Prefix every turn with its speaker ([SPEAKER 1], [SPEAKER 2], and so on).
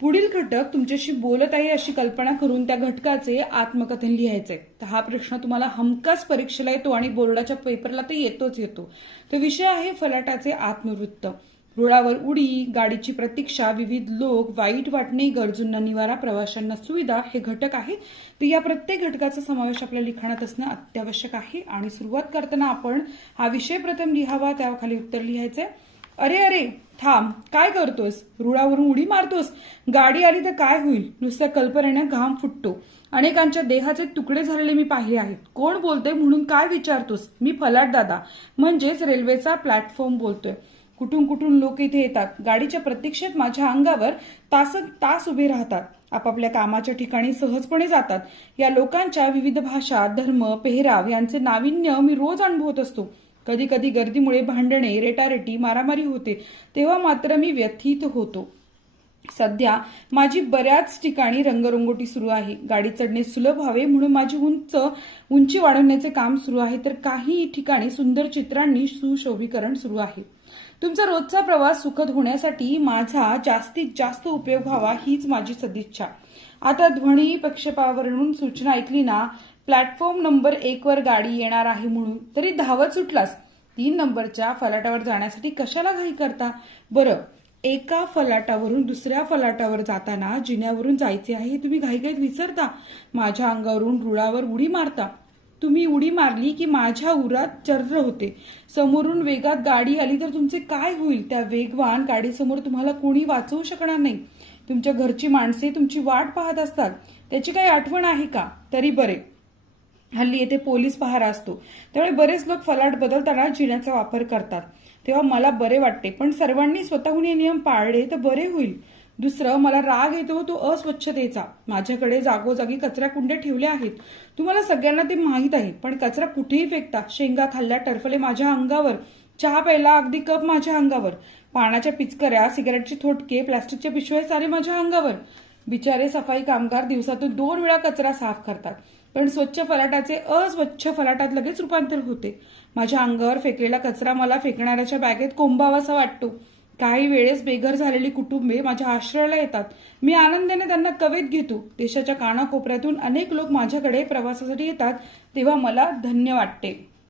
[SPEAKER 1] पुढील घटक तुमच्याशी बोलत आहे अशी कल्पना करून त्या घटकाचे आत्मकथन लिहायचे तर हा प्रश्न तुम्हाला हमखास परीक्षेला येतो आणि बोर्डाच्या पेपरला तर येतोच येतो. तो विषय आहे फलाटाचे आत्मवृत्त. रुळावर उडी गाडीची प्रतीक्षा विविध लोक वाईट वाटणे गरजूंना निवारा प्रवाशांना सुविधा हे घटक आहे. तर या प्रत्येक घटकाचा समावेश आपल्या लिखाणात असणं अत्यावश्यक आहे. आणि सुरुवात करताना आपण हा विषय प्रथम लिहावा त्याखाली उत्तर लिहायचंय. अरे अरे! थांब काय करतोस रुळावरून उडी मारतोस? गाडी आली तर काय होईल? नुसत्या कल्पनेनं घाम फुटतो. अनेकांच्या देहाचे तुकडे झालेले मी पाहिले आहेत. कोण बोलतोय म्हणून काय विचारतोस? मी फलाट दादा. म्हणजेच रेल्वेचा प्लॅटफॉर्म बोलतोय. कुठून कुठून लोक इथे येतात? गाडीच्या प्रतीक्षेत माझ्या अंगावर तास तास उभे राहतात. आपापल्या कामाच्या ठिकाणी सहजपणे जातात. या लोकांच्या विविध भाषा धर्म पेहराव यांचे नाविन्य मी रोज अनुभवत असतो. कधी कधी गर्दीमुळे भांडणे रेटारेटी मारामारी होते. तेव्हा मात्र मी व्यथित होतो. सध्या माझी बऱ्याच ठिकाणी रंगरंगोटी सुरू आहे. गाडी चढणे सुलभ व्हावे म्हणून माझी उंच उंची वाढवण्याचे काम सुरू आहे. तर काही ठिकाणी सुंदर चित्रांनी सुशोभीकरण सुरू आहे. तुमचा रोजचा प्रवास सुखद होण्यासाठी माझा जास्तीत जास्त उपयोग व्हावा हीच माझी सदिच्छा. आता ध्वनी प्रक्षेपावरून सूचना ऐकली ना प्लॅटफॉर्म नंबर एक वर गाडी येणार आहे म्हणून. तरी धावत सुटलास तीन नंबरच्या फलाटावर जाण्यासाठी कशाला घाई करता? बरं एका फलाटावरून दुसऱ्या फलाटावर जाताना जिन्यावरून जायचे आहे हे तुम्ही घाईघाईत विसरता. माझ्या अंगावरून रुळावर उडी मारता. तुम्ही उडी मारली की माझ्या उरात चर्र होते. समोरून वेगात गाडी आली तर तुमचे काय होईल? त्या वेगवान गाडीसमोर तुम्हाला कोणी वाचवू शकणार नाही. तुमच्या घरची माणसे तुमची वाट पाहत असतात. त्याची काही आठवण आहे का? तरी बरे. हल्ली येथे पोलीस पहारा असतो. त्यामुळे बरेच लोक फलाट बदलताना जिन्याचा वापर करतात. तेव्हा मला बरे वाटते पण सर्वांनी स्वतःहून हे नियम पाळले तर बरे होईल. दुसरं मला राग येतो तो अस्वच्छतेचा. माझ्याकडे जागोजागी कचरा कुंड्या ठेवल्या आहेत. तुम्हाला सगळ्यांना ते माहीत आहे पण कचरा कुठेही फेकता शेंगा खाल्ल्या टरफले माझ्या अंगावर. चहा प्यायला अगदी कप माझ्या अंगावर. पाण्याच्या पिचकऱ्या सिगारेटचे थोटके प्लास्टिकच्या पिशव्या सारे माझ्या अंगावर. बिचारे सफाई कामगार दिवसातून दोन वेळा कचरा साफ करतात. पण स्वच्छ फलाटाचे अस्वच्छ फलाटात लगेच रूपांतर होते. माझ्या अंगावर फेकलेला कचरा मला फेकणाऱ्याच्या बॅगेत कोंबावासा वाटतो. काही वेळेस बेघर झालेली कुटुंबे माझ्या आश्रयाला येतात. मी आनंदाने त्यांना कवेत घेतो. देशाच्या कानाकोपऱ्यातून अनेक लोक माझ्याकडे प्रवासासाठी येतात तेव्हा मला धन्य वाटते.